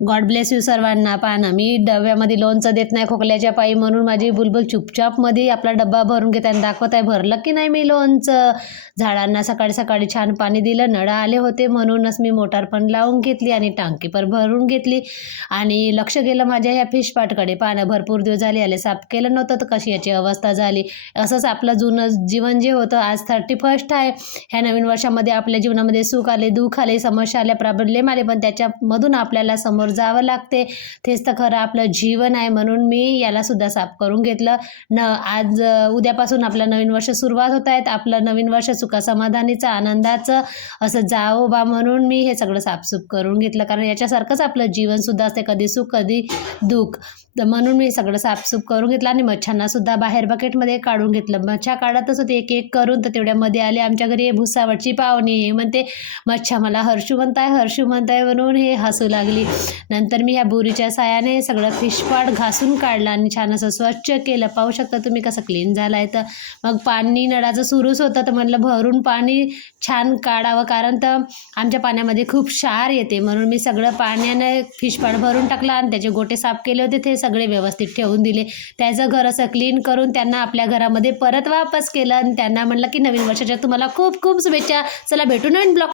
God bless you सर्वांना. पहा ना, मी डब्यामध्ये लोणचं देत नाही खोकल्याच्या पायी, म्हणून माझी बुलबुल चुपचापमध्ये आपला डब्बा भरून घेत आणि दाखवत आहे भरलं की नाही मी लोणचं. झाडांना सकाळी सकाळी छान पाणी दिलं, नळं आले होते म्हणूनच मी मोटार पण लावून घेतली आणि टाकी पण भरून घेतली. आणि लक्ष गेलं माझ्या ह्या फिशपाटकडे. पहा ना, भरपूर दिवस झाले आले साफ केलं नव्हतं तर कशी याची अवस्था झाली. असंच आपलं जुनं जीवन जे होतं, आज 31st आहे. ह्या नवीन वर्षामध्ये आपल्या जीवनामध्ये सुख आले, दुःख आले, समस्या आल्या, प्रॉब्लेम आले, पण त्याच्यामधून आपल्याला समोर जावं लागते. तेच तर खरं आपलं जीवन आहे. म्हणून मी याला सुद्धा साफ करून घेतलं. आज उद्यापासून आपलं नवीन वर्ष सुरुवात होत आहेत. आपलं नवीन वर्ष सुखासमाधानीचं, आनंदाचं असं जावो बा, म्हणून मी हे सगळं साफसूफ करून घेतलं. कारण याच्यासारखंच आपलं जीवनसुद्धा असते, कधी सुख कधी दुःख. तर म्हणून मी सगळं साफसूफ करून घेतलं आणि मच्छांना सुद्धा बाहेर बकेटमध्ये काढून घेतलं. मच्छा काढतच होते एक एक करून, तर तेवढ्यामध्ये आले आमच्या घरी भुसावळची पाहुणी. हे म्हणते, मच्छा मला हर्षू म्हणताय म्हणून हे हसू लागली. नंतर मी ह्या बोरीच्या सायाने सगळं फिशपॉट घासून काढलं आणि छान असं स्वच्छ केलं. पाहू शकता तुम्ही कसं क्लीन झालं आहे. तर मग पाणी नळाचं सुरूच होतं, तर म्हटलं भरून पाणी छान काढावं, कारण तर आमच्या पाण्यामध्ये खूप क्षार येते. म्हणून मी सगळं पाण्याने फिशपॉट भरून टाकला आणि त्याचे गोटे साफ केले होते ते सगळे व्यवस्थित ठेवून दिले. त्याचं घर असं क्लीन करून त्यांना आपल्या घरामध्ये परत वापस केलं आणि त्यांना म्हटलं की नवीन वर्षाच्या तुम्हाला खूप खूप शुभेच्छा. चला भेटू नवीन ब्लॉग.